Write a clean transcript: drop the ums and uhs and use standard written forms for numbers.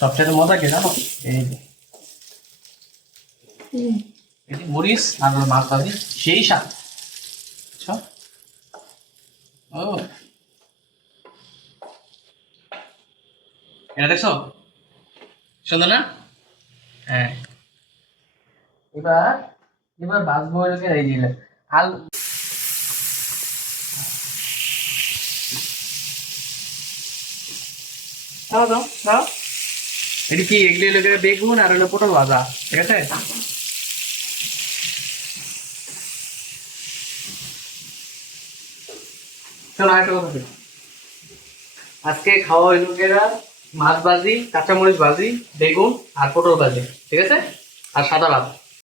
সবচেয়ে মজা কি জানো? এই যে এটি মরিচ আর মাছ ভাজি, সেই স্বাদ। বুঝছো? ও, এটা দেখছো সুন্দর না? হ্যাঁ। এবার এবার ভাজবো এটাকে, এই দিলে আলু দাও দাও দাও। এটি কি এগুলি লোকের বেগুন আর হলো পটল ভাজা, ঠিক আছে? চলো আরেকটা কথা বলি। আজকে খাওয়া হইল গেরা মাছ ভাজি, কাঁচামরিচ ভাজি, বেগুন আর পটল ভাজি, ঠিক আছে? আর সাদা ভাত।